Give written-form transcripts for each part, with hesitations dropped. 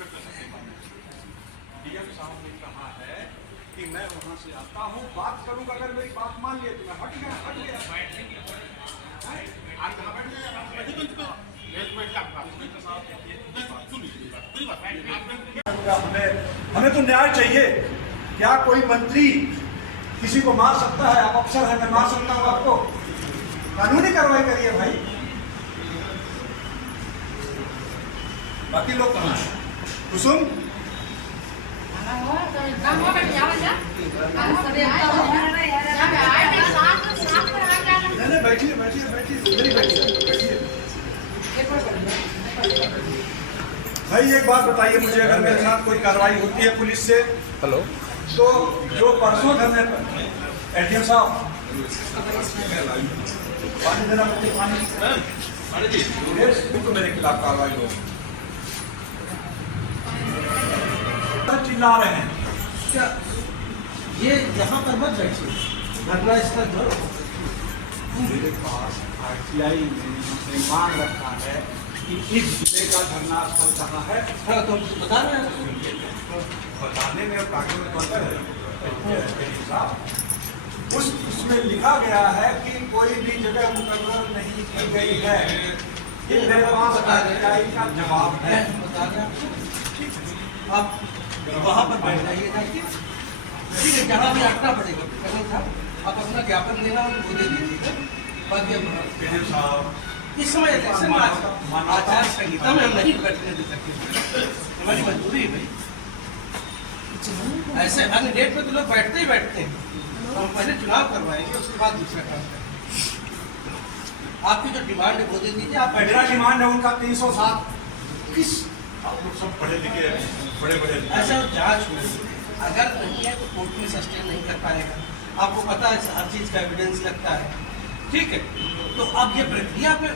DM साहब ने कहा है कि मैं वहां से आता हूँ, बात करूंगा, अगर मेरी बात मान लिए तो मैं हट गया। हमें तो न्याय चाहिए। क्या कोई मंत्री किसी को मार सकता है? आप अफसर है, मैं मार सकता हूँ आपको? कानूनी कार्रवाई करिए भाई। बाकी लोग कहाँ हैं? कुसुम नहीं, बैठिए बैठिए बैठिए भाई। एक बात बताइए मुझे, अगर मेरे साथ कोई कार्रवाई होती है पुलिस से, हेलो, तो जो परसों धरने पर एडीएम साहब पानी देना पड़ती, पानी तो मेरे खिलाफ कार्रवाई हो। चिल्ला रहे हैं क्या ये यहाँ पर मत बैठिए, धरना स्थल जो मेरे पास आरटीआई ने मांग रखा है कि इस जिले का धरना स्थल कहाँ है। हाँ, तो बता रहे हैं बताने में कागज में अंतर है साहब। उसमें लिखा गया है कि कोई भी जगह मुकर्रर नहीं की गई है। ये मेरे पास आरटीआई का जवाब है। बता रहे हैं आप वहाँ पर बैठ जाइए जाके, ठीक है, जहाँ भी अटना पड़ेगा कर्नल साहब, आप अपना ज्ञापन देना और वो दे दीजिएगा। बाकी साहब इस समय इलेक्शन आचार संहिता में हम नहीं बैठने दे सकते, हमारी मजबूरी है भाई। ऐसे अन्य डेट पे तो लोग बैठते ही बैठते हैं। हम पहले चुनाव करवाएंगे, उसके बाद दूसरा काम करेंगे। आपकी जो डिमांड है वो दे दीजिए। आप मेरा डिमांड है उनका 307। किस आप लोग सब पढ़े लिखे बड़े बड़े ऐसा जांच हो, अगर नहीं है तो कोर्ट में सस्टेन नहीं कर पाएगा। आपको पता है हर चीज का एविडेंस लगता है, ठीक है। तो अब ये प्रक्रिया पे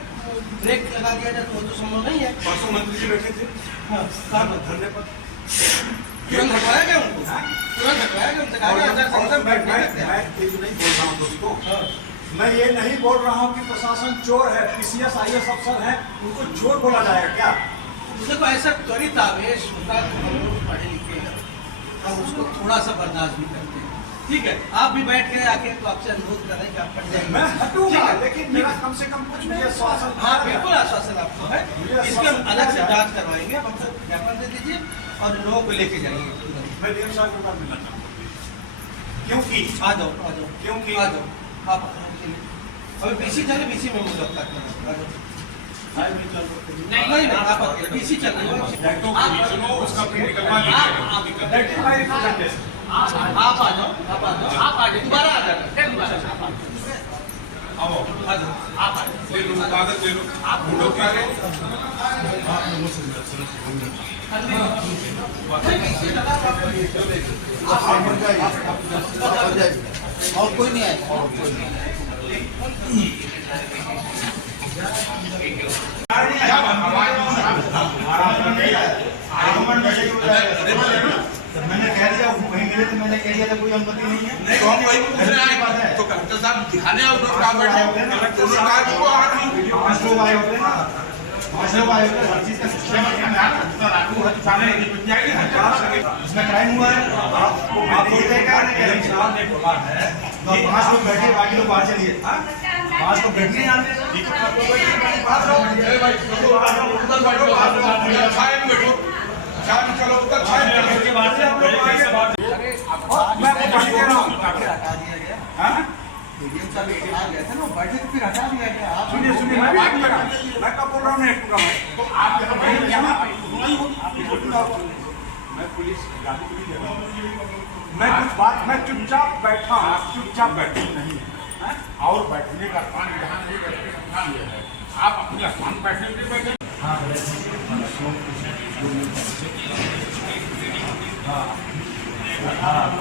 ब्रेक लगा दिया जाए तो वो तो संभव नहीं है। परसों मंत्री जी बैठे थे धरने पर, तुरंत हटवाया गया उनको, तुरंत हटवाया गया उनसे कहा गया आचार संहिता में बैठ नहीं सकते। मैं ये नहीं बोल रहा हूँ दोस्तों, मैं ये नहीं बोल रहा हूँ कि प्रशासन चोर है, पीसीएस आईएएस अफसर है, उनको चोर बोला जाएगा क्या? देखो ऐसा त्वरित आवेश होता है तो हम लोग पढ़े लिखे हैं, हम उसको थोड़ा सा बर्दाश्त भी करते हैं, ठीक है। आप भी बैठ के आके तो आपसे अनुरोध कर रहे हैं कि आप पढ़ जाएंगे। मैं हटूंगा, लेकिन मेरा कम से कम कुछ मुझे आश्वासन। हाँ बिल्कुल आश्वासन आपको है, इसके हम अलग से जांच करवाएंगे। आप हमसे ज्ञापन दे दीजिए और लोगों को लेके जाएंगे। मैं डीएम साहब के पास मिलना चाहूँगा, क्योंकि आ जाओ क्योंकि आ जाओ आप अभी बीसी चले, बीसी में मुलाकात करना। नहीं आप बीसी चल रही है, आप आ जाओ दोबारा आ जाना, कागज ले लो, आप लोग और कोई नहीं आएगा, और कोई नहीं मैंने कह दिया वहीं मिले तो मैंने कह दिया था कोई अनुमति नहीं है। तो हम वही पूछ रहे हैं तो कलेक्टर साहब दिखाने और लोग कहाँ बैठे हैं? उन्होंने कहा कि वो आ रहे हैं। 5 लोग आए होते ना, 5 लोग आए होते, हर चीज का सिस्टम है। इसमें क्राइम हुआ है, आपको ने बोला है 5 लोग बैठे, बाकी लोग बाहर चलिए। 5 लोग बैठे यहाँ पे, चलो उधर छाया में बैठो, मैं हटा दिया गया। सुनिए सुनिए, मैं बात कर रहा हूँ, मैं कब बोल रहा हूँ नहीं हटूंगा मैं। तो आप यहाँ मैं पुलिस गाड़ी नहीं दे रहा हूँ, मैं कुछ बात, मैं चुपचाप बैठा हूँ, चुपचाप बैठे नहीं है। और बैठने का स्थान यहाँ नहीं बैठने का स्थान ये है, आप अपने स्थान बैठने के बैठे।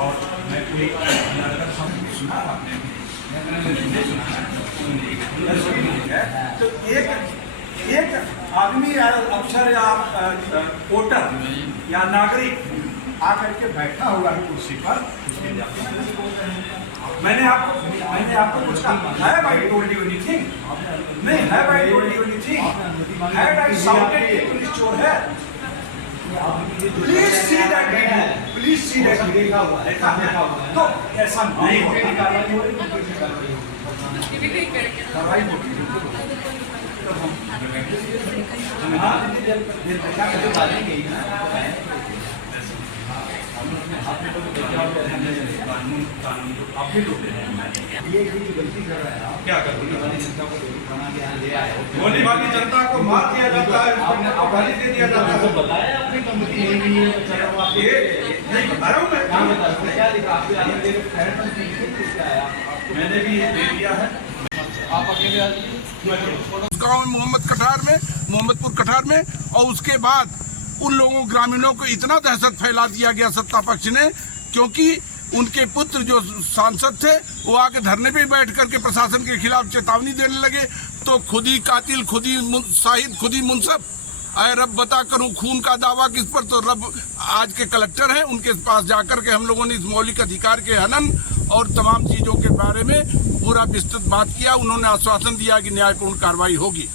और मैं कोई सुना आपने तो एक आदमी या अफसर या वोटर या नागरिक आकर के बैठा हुआ है कुर्सी पर, मैंने आपको कुछ कहा? Have I told you anything? नहीं, have I told you anything? Had I shouted कि पुलिस चोर है? Please see that video, please see that देखा हुआ है, देखा हुआ है। तो ऐसा नहीं होगा। कार्रवाई हो रही है, कार्रवाई होगी तो हम हाँ, देखा के डालेंगे ही ना। कानून को आप भी लोग ये गलती कर रहे हैं आप। क्या कर रहे हैं? वाली जनता को बना के यहाँ ले आए हो। गोली वाली जनता को मार दिया जाता है, आपने गाली दे दिया जाता है। बताया अपनी कमिटी यही नहीं है, चलो आप ये नहीं बता रहा हूँ मैं। कहाँ बता रहे हो? क्या लिखा आपके आगे देखो, खैर तो लिख क्या है मैंने भी ये दे दिया है। आप अकेले आ जाइए। उस गांव में मोहम्मदपुर कठार में, और उसके बाद उन लोगों ग्रामीणों को इतना दहशत फैला दिया गया सत्ता पक्ष ने, क्योंकि उनके पुत्र जो सांसद थे वो आके धरने पे बैठ करके प्रशासन के खिलाफ चेतावनी देने लगे। तो खुद ही कातिल, खुद ही शाहिद, खुद ही मुनसब, आए रब बता करूं खून का दावा किस पर। तो रब आज के कलेक्टर हैं, उनके पास जाकर के हम लोगों ने इस मौलिक अधिकार के हनन और तमाम चीज़ों के बारे में पूरा विस्तृत बात किया। उन्होंने आश्वासन दिया कि न्यायपूर्ण कार्रवाई होगी।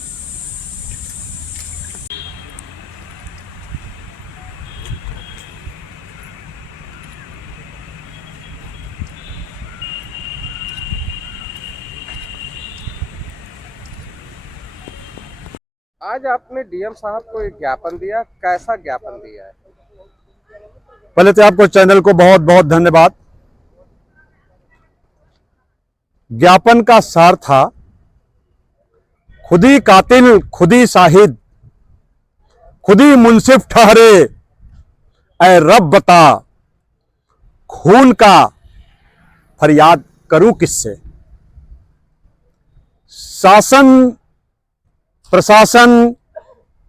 आज आपने डीएम साहब को एक ज्ञापन दिया, कैसा ज्ञापन दिया है? पहले तो आपको चैनल को बहुत बहुत धन्यवाद। ज्ञापन का सार था, खुद ही कातिल, खुद ही शाहिद, खुद ही मुंसिफ ठहरे, ऐ रब बता खून का फरियाद करूं किससे। शासन प्रशासन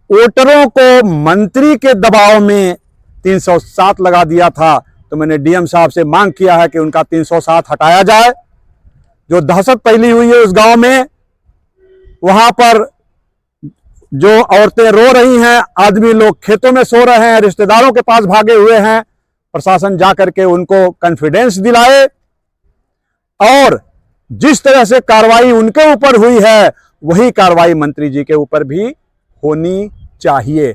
वोटरों को मंत्री के दबाव में 307 लगा दिया था, तो मैंने डीएम साहब से मांग किया है कि उनका 307 हटाया जाए। जो दहशत फैली हुई है उस गांव में, वहां पर जो औरतें रो रही हैं, आदमी लोग खेतों में सो रहे हैं, रिश्तेदारों के पास भागे हुए हैं, प्रशासन जाकर के उनको कॉन्फिडेंस दिलाए और जिस तरह से कार्रवाई उनके ऊपर हुई है वही कार्रवाई मंत्री जी के ऊपर भी होनी चाहिए।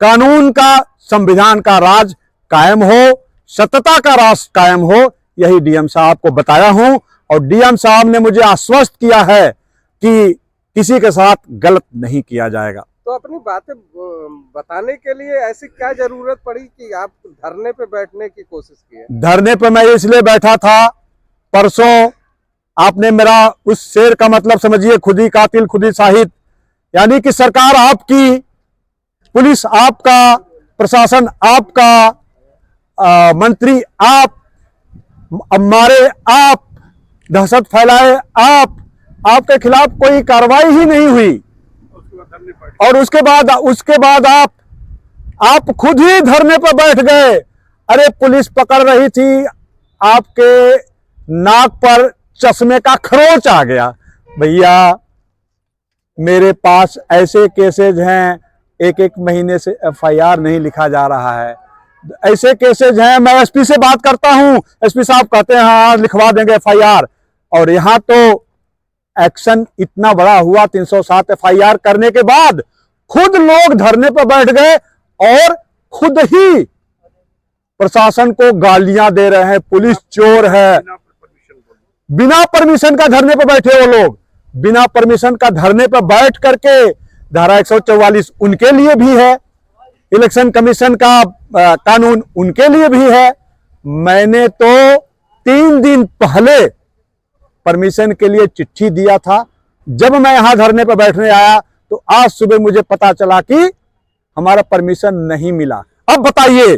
कानून का, संविधान का राज कायम हो, सत्यता का राज कायम हो, यही डीएम साहब को बताया हूं। और डीएम साहब ने मुझे आश्वस्त किया है कि किसी के साथ गलत नहीं किया जाएगा। तो अपनी बातें बताने के लिए ऐसी क्या जरूरत पड़ी कि आप धरने पे बैठने की कोशिश की है? धरने पे मैं इसलिए बैठा था, परसों आपने मेरा उस शेर का मतलब समझिए, खुद ही कातिल, खुद ही शाहिद, यानी कि सरकार आपकी, पुलिस आपका, प्रशासन आपका, मंत्री आप, मारे आप, दहशत फैलाए आप, आपके खिलाफ कोई कार्रवाई ही नहीं हुई। और उसके बाद आप खुद ही धरने पर बैठ गए। अरे पुलिस पकड़ रही थी, आपके नाक पर चश्मे का खरोच आ गया। भैया मेरे पास ऐसे केसेज हैं, एक एक महीने से एफआईआर नहीं लिखा जा रहा है। ऐसे केसेज हैं, मैं एसपी से बात करता हूं, एसपी साहब कहते हैं हाँ लिखवा देंगे एफआईआर। और यहां तो एक्शन इतना बड़ा हुआ, 307 एफआईआर करने के बाद खुद लोग धरने पर बैठ गए और खुद ही प्रशासन को गालियां दे रहे हैं, पुलिस चोर है। बिना परमिशन का धरने पर बैठे वो लोग, बिना परमिशन का धरने पर बैठ करके, धारा 144 उनके लिए भी है, इलेक्शन कमीशन का कानून उनके लिए भी है। मैंने तो 3 दिन पहले परमिशन के लिए चिट्ठी दिया था। जब मैं यहां धरने पर बैठने आया तो आज सुबह मुझे पता चला कि हमारा परमिशन नहीं मिला। अब बताइए,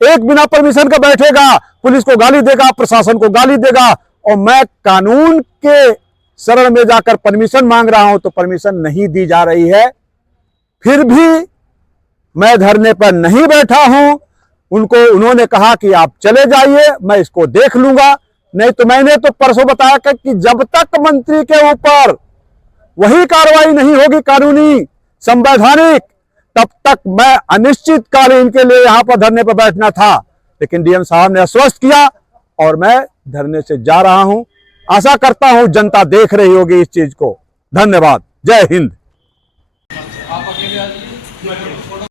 एक बिना परमिशन का बैठेगा, पुलिस को गाली देगा, प्रशासन को गाली देगा, और मैं कानून के शरण में जाकर परमिशन मांग रहा हूं तो परमिशन नहीं दी जा रही है। फिर भी मैं धरने पर नहीं बैठा हूं। उन्होंने कहा कि आप चले जाइए, मैं इसको देख लूंगा। नहीं तो मैंने तो परसों बताया कि जब तक मंत्री के ऊपर वही कार्रवाई नहीं होगी कानूनी, संवैधानिक, तब तक मैं अनिश्चितकालीन के लिए यहां पर धरने पर बैठना था। लेकिन डीएम साहब ने आश्वस्त किया और मैं धरने से जा रहा हूं। आशा करता हूं जनता देख रही होगी इस चीज को। धन्यवाद। जय हिंद।